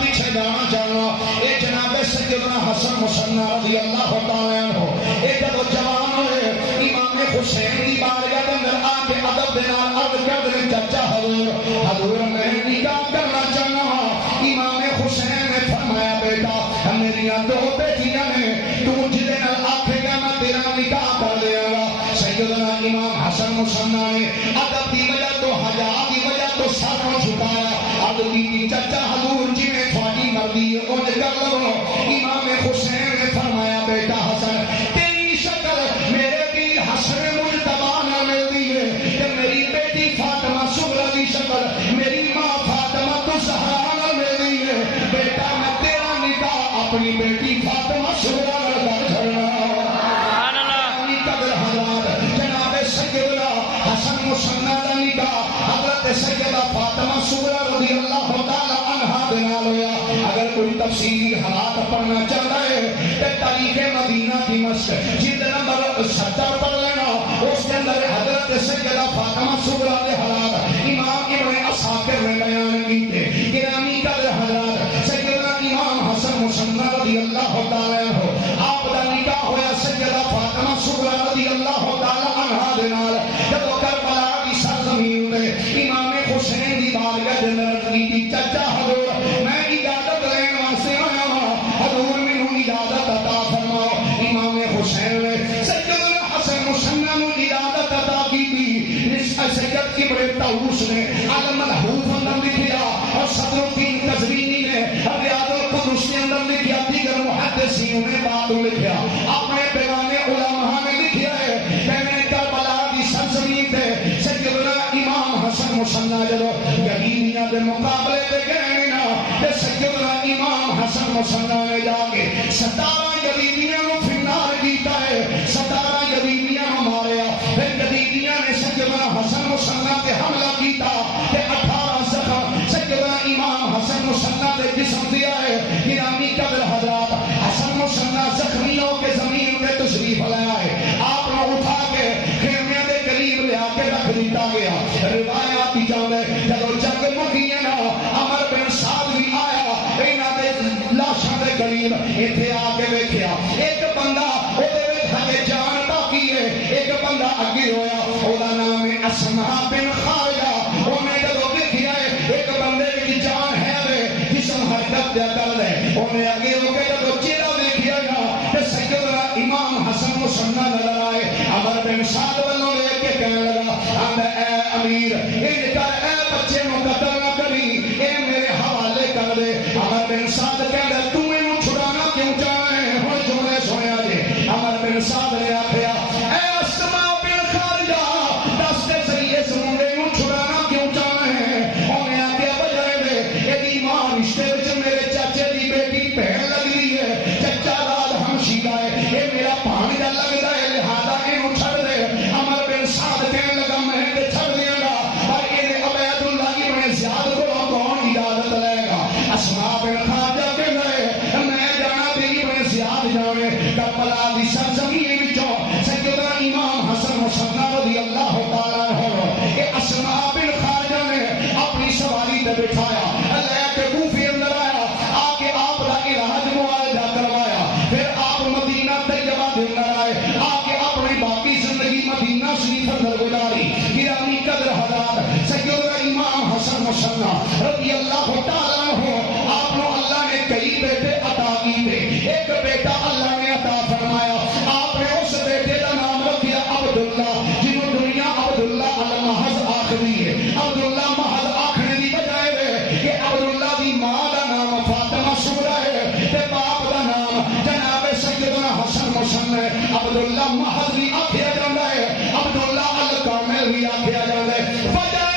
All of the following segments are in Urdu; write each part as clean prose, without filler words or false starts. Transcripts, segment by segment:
پیچھے جانا چاہنا اے جناب سیدنا حسن مصنع رضی اللہ تعالی عنہ اے جب جوان ہوئے امام حسین کی بارگاہ کے اندر آ کے ادب دے نال عرض کر دے چچا حضور میں نکاح کرنا چاہنا امام حسین نے فرمایا بیٹا میری دو بیٹیاں نے تو جدے نال آکھے گا میں تیرا نکاح کر دیا گا سیدنا امام حسن مصنع نے ادب دی وجہ تو حیا دی وجہ تو سر کو جھکایا عرض کی چچا حضور جی میں تھوڑی مرضی ہے اونج کر لو امام حسین نے فرمایا بیٹا حسن تیری شکل میرے بھی حسن مجتبی نہ ملتی ہے کہ میری بیٹی فاطمہ صغرا کی شکل میری ماں فاطمہ الزہرا نہ ملتی ہے بیٹا میں تیرا نکاح اپنی بیٹی فاطمہ صغرا نہ کر چھڑنا مصنع کا نکاح حضرت سیدہ فاطمہ صغرا رضی اللہ تعالی عنہا دے نال ہویا اگر کوئی تفصیلی حالات پڑھنا چاہتا ہے تے تاریخ مدینہ دمشق جلد نمبر 70 پڑھ لینا اس کے اندر حضرت سیدہ فاطمہ صغرا دے حالات امام ابن عساکر نے بیان کیتے گرامی قدر حضرات سیدنا امام حسن مصنع رضی اللہ تعالی عنہ آپ دا نکاح ہویا سیدہ فاطمہ صغرا رضی اللہ تعالی عنہا دے نال جب امام حسین دی بارگاہ دے اندر کی چچا حضور میں اجازت لین واسطے آیا ہوں حضور مینوں اجازت عطا فرماؤ امام حسین نے سیدنا حسن مصنع نوں اجازت عطا کی تھی سید ابن طاووس نے الملحوف اندر لکھیا اور صدر الدین قزوینی نے ریاض القدس کے اندر لکھیا دیگر محدثین نے بات لکھیا اپنے پیغام علماء نے لکھیا ہے کہ میں کربلا دی سرزمین تے سیدنا امام حسن مصنع جدو یزیدیاں دے مقابلے تے گئے نا تے سیدنا امام حسن مصنع نے جا کے 17 یزیدیاں نوں فنار کیتا ہے 17 یزیدیاں نوں ماریا پھر یزیدیاں نے سیدنا حسن مصنع تے حملہ کیتا تے 18 زخم سیدنا امام حسن مصنع دے جسم دیا ہے گرامی قدر حضرات حسن مصنع زخمی ہو کے زمین پہ تشریف لایا ہے آپ نے اٹھا کے خیمے دے قریب لے آ کے رکھ دیتا گیا روایات کی جانے جب جنگ مکی ہے نا عمر بن سعد بھی آیا انہاں دے لاشاں دے قریب ایتھے آ کے ویکھیا ایک بندہ او دے وچ ہجے جان باقی ہے ایک بندہ اگے ہویا او دا نام ہے اسماء بن خارجہ اونے جدوں ویکھیا ہے ایک بندے وچ جان ہے وے جسم حرکت دیا کر دے اونے اگے ہو کے جدوں چہرہ ویکھیا نا تے سیدنا امام حسن مصنع نظر آئے عمر بن سعد والوں لے کے کہنے لگا اے امیر ان کر اے بچے نو قتل نہ کری اے میرے حوالے کر دے عمر بن سعد کہندا تو اینو چھڑانا کیوں چاہے ہن جوڑے سنیا جی عمر بن سعد نے آکھیا اے اسماء بن خارجہ دس تے صحیح اس منڈے نو چھڑانا کیوں چاہے اونے آکھیا بجائے دے ایدی ماں رشتے وچ میرے چاچے دی بیٹی بہن لگی ہے چچا داد ہمشیرہ ہے اے میرا بھانجا لگدا ہے لہذا اینو چھڑ دے عمر بن سعد کہنے لگا میں تے چھڑ دیاں گا پر اے عبید اللہ ابن زیاد کو کون اجازت لے گا اسماء بن خارجہ کہندا ہے میں جانا تے ابن زیاد جانے کربلا دی سرزمین وچوں سیدنا امام حسن مصنع رضی اللہ تعالی عنہ اے اسماء بن خارجہ نے اپنی سواری تے بٹھایا لے کے کوفے اندر آیا آ کے آپ دا علاج معالجہ کروایا پھر آپ مدینہ طیبہ دے اندر آئے آ کے اپنی باقی زندگی مدینہ شریف اندر گزاری گرامی قدر حضرات سیدنا امام حسن مصنع رضی اللہ تعالی عنہ آپ کو اللہ نے کئی بیٹے عطا کیے ایک بیٹا اللہ نے عطا فرمایا آپ نے اس بیٹے کا نام رکھا عبداللہ جنہوں دنیا عبداللہ المحض آخری ہے عبداللہ محض آخری دی بجائے ہے کہ عبداللہ دی ماں کا نام فاطمہ صغرا ہے تے باپ کا نام جناب سیدنا حسن مصنع عبداللہ محض بھی آکھیا جاندا ہے عبداللہ الکامل بھی آکھیا جاندا ہے وجہ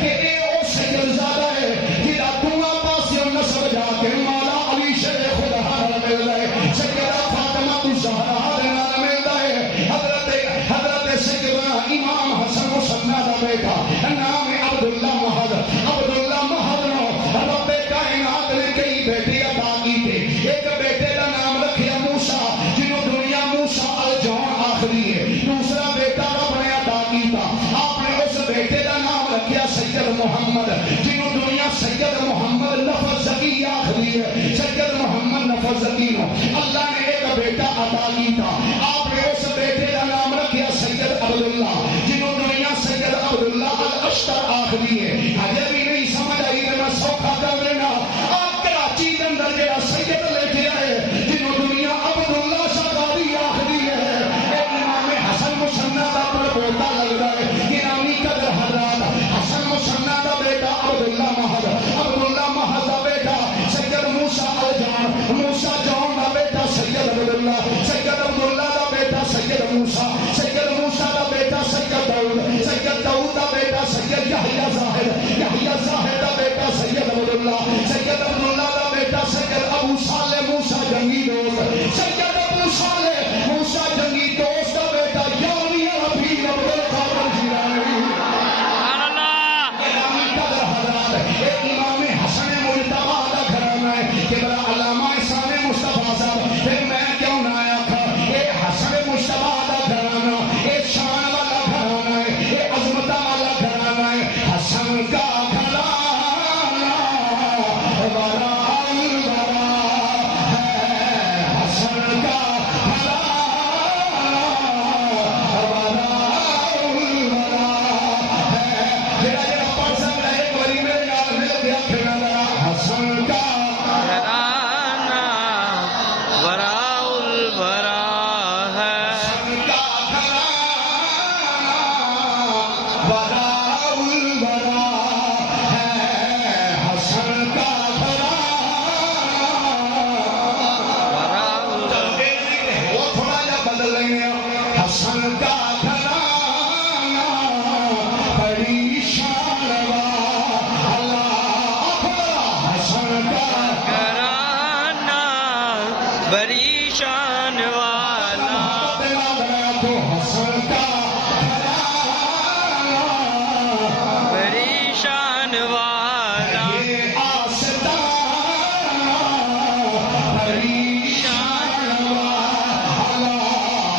کہ اے او سیدزادہ ہے جدا دعا پاسیوں نسب جا کے مولا علی شیخ خدا نال ملدا ہے سیدہ فاطمہ الزہرا دے نال ملدا ہے حضرت سیدنا امام حسن مصنع دا بیٹا نام ہے عبداللہ محض نو رب کائنات اشتر آخری ہے ہجے بھی نہیں سمجھ آئی کہ میں سوکھا کر دینا آپ کراچی کے اندر جڑا سید لے کے آئے جنہوں دنیا عبداللہ شاہدی آخری ہے ایک امام حسن مصنع دا پڑپوتا لگتا ہے گرامی قدر حضرات حسن مصنع دا بیٹا عبداللہ محض دا بیٹا سید موسیٰ الجان موسیٰ جان دا بیٹا سید عبداللہ سید عبداللہ دا بیٹا سید موسیٰ دا بیٹا سید داؤد دا بیٹا سید یحییٰ زاہد دا بیٹا سید عبداللہ دا بیٹا سید ابو صالح موسیٰ جنگی دوست سید ابو صالح موسیٰ جنگی دوست دا بیٹا یومی رفیع عبدالقادر جیلانی گرامی قدر حضرات ایک امام حسن مجتبیٰ دا گھرانہ ہے کہ بڑا علامہ احسان مصطفیٰ صاحب پھر میں کیوں نہ آیا تھا اے حسن مجتبیٰ دا گھرانہ اے شان والا گھرانہ ہے اے عظمت والا گھرانہ ہے حسن کا گھرانہ ورا الورا ہے حسن کا گھرانہ ورا الورا ہے جڑا جڑا پڑھ سکتا ہے ایک باری میرے یاد مل گیا پھر ذرا حسن کا گھرانہ وراء الورا ہے حسن کا گھرانہ ورا الورا ہے حسن کا گھرانہ وراء الورا وہ تھوڑا جا بدل لیں گے حسن کا گھرانہ بڑی شان والا حسن کا گھرانہ بڑی شان والا تو حسن کا گھرانہ بڑی شان والا یہ آستانہ بڑی شان والا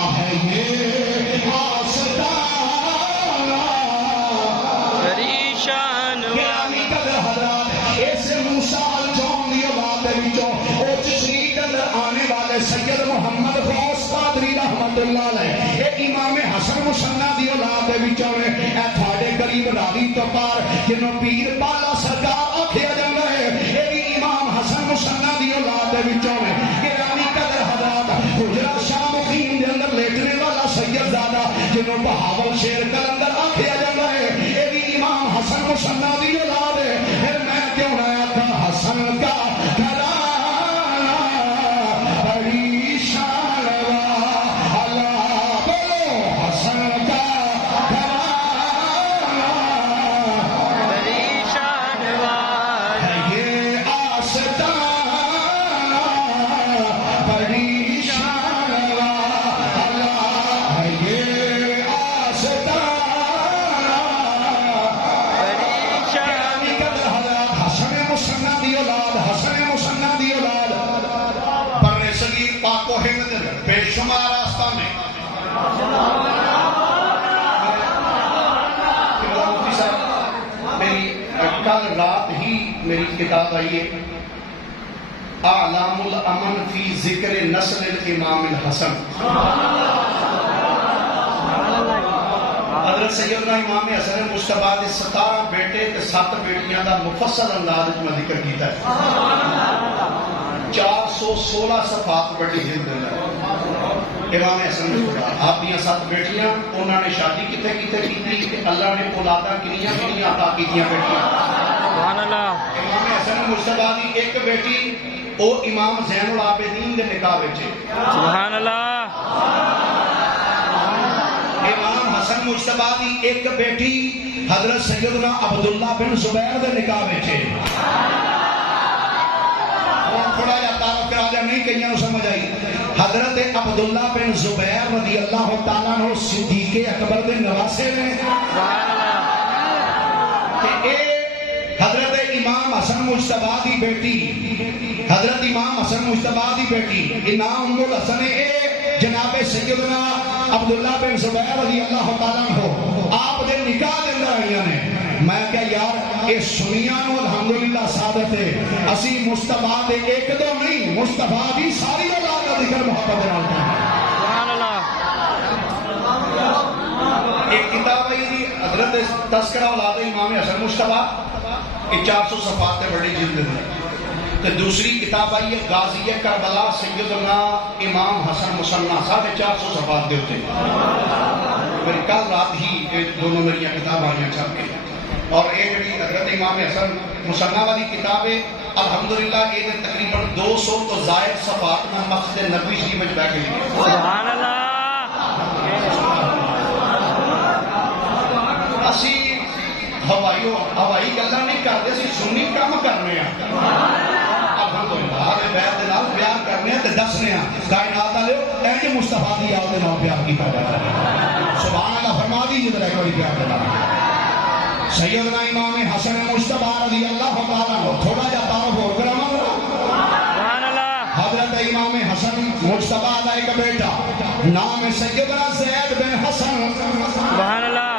ہے یہ آستانہ بڑی شان گرامی والا قدر حضرات ایسے موسیٰ الجان دی اولاد دے وچوں او تشریح کے اندر آنے والے سید محمد غوث قادری رحمت اللہ علیہ ایک امام حسن مصنع دی اولاد دے وچوں نے اے تھاڑے قریب راوی تو پار جنوں پیر بالا سرکار آکھیا جاندا ہے اے بھی امام حسن مصنع دی اولاد دے وچوں نے گرامی قدر حضرات حجرہ شاہ مقیم دے اندر لیٹنے والا سید زادہ جنوں بہاول شیر کلندر آکھیا جاندا ہے اے بھی امام حسن مصنع دی اولاد ہے پھر میں کیوں نہ آیا تھا حسن کا گھرانہ بڑی شان والا بولو حسن کا گھرانہ بڑی شان والا ہے یہ آستانہ بڑی شان والا ہے یہ آستانہ بڑی شان حسن مصنع دی اولاد حسن مصنع دی اولاد برے صغیر پاک و ہند بے شمار آستانے مفتی صاحب میری کل رات ہی میری کتاب آئی ہے اعلام الامن فی ذکر نسل الامام الحسن حضرت سیدنا امام حسن مجتبیٰ دے 17 بیٹے تے 7 بیٹیاں دا مفصل انداز وچ میں ذکر کیتا ہے 416 صفحات بڑی ہند ہے امام حسن مجتبیٰ آپ دیاں 7 بیٹیاں انہوں نے شادی کتے کی کہ اللہ نے اولاداں کنیاں عطا کیتیاں بیٹیاں سبحان اللہ امام حسن مجتبیٰ دی ایک بیٹی او امام زین العابدین دے نکاح وچ ہے سبحان اللہ امام حسن مجتبیٰ دی ایک بیٹی حضرت سیدنا عبداللہ بن زبیر دے نکاح وچ ہے تھوڑا جا تعارف کرا دیا نہیں کہیں نو سمجھ آئی حضرت عبداللہ بن زبیر رضی اللہ تعالیٰ عنہ صدیق اکبر دے نواسے نے کہ اے حضرت امام حسن مجتبیٰ دی بیٹی حضرت امام حسن مجتبیٰ دی بیٹی نام الحسن اے جناب سیدنا عبداللہ بن زبیر رضی اللہ تعالیٰ عنہ آپ دے نکاح دے اندر آئیاں نے میں کہا یار اے سنیاں نو الحمدللہ سعادت ہے اسی مصطفیٰ دے ایک دو نہیں مصطفیٰ دی ساری اولاد کا ذکر محبت نال کرنا سبحان اللہ ایک کتاب ہے جی حضرت تذکرہ اولاد امام حسن مجتبیٰ، یہ 400 صفحات کے بڑی جلد ہے. تو دوسری کتاب آئی ہے غازی کربلا سیدنا امام حسن مصنع، 450 صفحات دے ہوتے ہیں. کل رات ہی دونوں میری کتاب آئیں چھپ کے. اور ایک بھی حضرت امام حسن مصنع والی کتاب ہے الحمدللہ، یہ تقریباً 200 تو زائد صفحات میں مسجد نبوی شریف میں بیٹھ کے لکھی. سبحان اللہ. اسی ہوائی گلا نہیں کرتے، اسی سنی کام کرنے ہیں. الحمدللہ آدھے بیت دے نال پیار کرنے ہیں تے دسنے ہیں کائنات والے اینج مصطفیٰ دی یاد دے نال پیار کیتا جاتا ہے. سبحان اللہ فرما دیجیے ذرا ایک بار پیار دے نال. سیدنا امام حسن مجتبیٰ رضی اللہ تعالیٰ عنہ، تھوڑا جا تعارف اور کراما سبحان اللہ. حضرت امام حسن مجتبیٰ کا ایک بیٹا نام ہے سیدنا زید بن حسن. سبحان اللہ.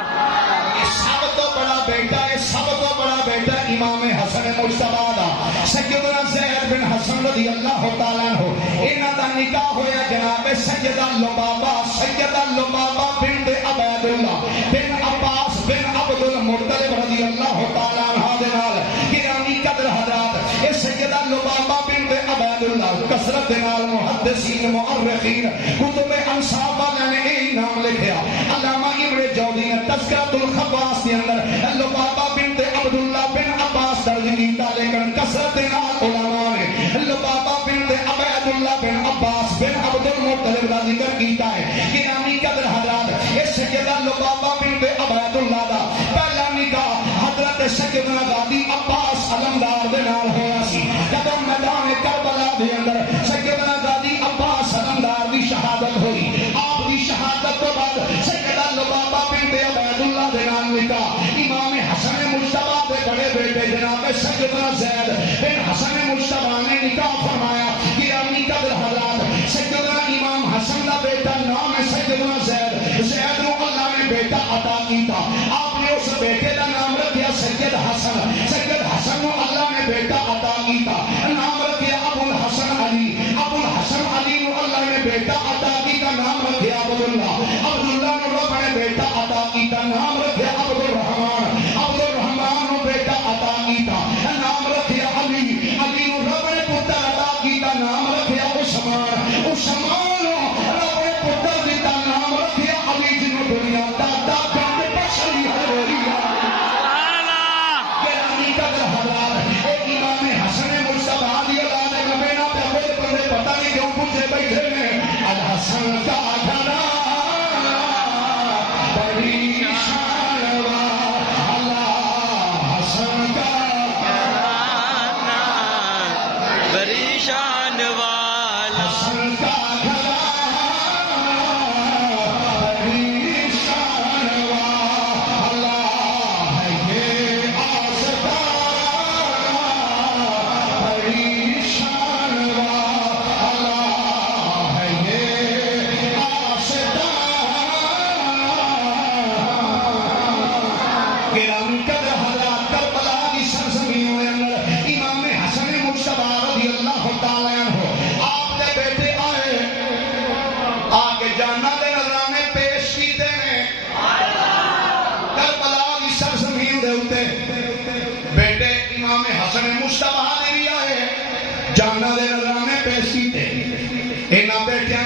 سب تو بڑا بیٹا ہے، سب تو بڑا بیٹا امام حسن مجتبیٰ دا سیدنا زید بن حسن رضی اللہ تعالیٰ عنہ. انہاں دا نکاح ہویا جناب سیدہ لبابہ بنت عبید اللہ بن عباس بن عبد المطلب رضی اللہ تعالیٰ عنہ دے نال. گرامی قدر حضرات، اے سیدہ لبابہ بنت عبید اللہ کثرت دے نال محدثین مؤرخین کتب انساب والے نے یہی نام لکھیا. علامہ ابن جوزی نے تذکرۃ الخواص کے اندر لبابہ بنت عبداللہ بن عباس درج کیتا، لیکن کثرت دے نال علماء نے لبابہ بنت عبید اللہ بن عباس بن عبد المطلب کا ذکر کیتا ہے. گرامی قدر حضرات، اے سیدہ لبابہ بنت عبید اللہ دا پہلا نکاح حضرت سیدنا غازی عباس علمدار دے نال ہویا سی. جب میدان کربلا دے اندر سیدنا غازی عباس علمدار دی شہادت ہوئی، آپ دی شہادت تو بعد سیدہ لبابہ بنت عبید اللہ دے نال نکاح امام حسن مجتبیٰ دے بڑے بیٹے جناب سیدنا زید بن حسن مجتبیٰ نے نکاح فرمایا. گرامی قدر حضرات، سیدنا امام حسن دا بیٹا نام ہے سیدنا زید. زید نو اللہ نے بیٹا عطا کیتا، آپ نے اس بیٹے دا نام رکھیا سید حسن. سید حسن نو اللہ نے بیٹا عطا کیتا، نام رکھیا ابو الحسن علی. ابو الحسن علی نو اللہ نے بیٹا عطا کیتا، نام رکھیا عبداللہ. عبداللہ نو رب نے بیٹا عطا کیتا، نام رکھیا عبد الرحمان. عبد الرحمان نو بیٹا عطا کیتا، نام رکھیا علی. علی نو رب نے پتر عطا کیتا، نام رکھیا عثمان. عثمان نو رب نے پتر دیتا، نام رکھیا علی جنو دنیا دادا بند بشری حضوریہ. گرامی قدر حضرات، ایک امام حسن مجتبیٰ دی اولاد ہے. نبی نا پہ کوئی بندے پتہ نہیں کیوں پوچھے بیٹھے ہیں الحسن کا گھرانا بڑی شان والا. حسن کا گھرانا بڑی شان والا. حسن کا گھرانا بڑی شان والا ہے. یہ آستانہ بڑی شان والا ہے. یہ آستانہ. گرامی قدر حضرات، کربلا کی سرزمین کے اندر امام حسن مجتبیٰ رضی اللہ تعالیٰ عنہ آپ دے بیٹے آئے، آگے جانا دے نظرانے پیش کیتے ہیں. کربلا کی سرزمین دے ہوتے بیٹے امام حسن مجتبیٰ نے بھی آئے، جانا دے نظرانے پیش کیتے. انہاں بیٹیاں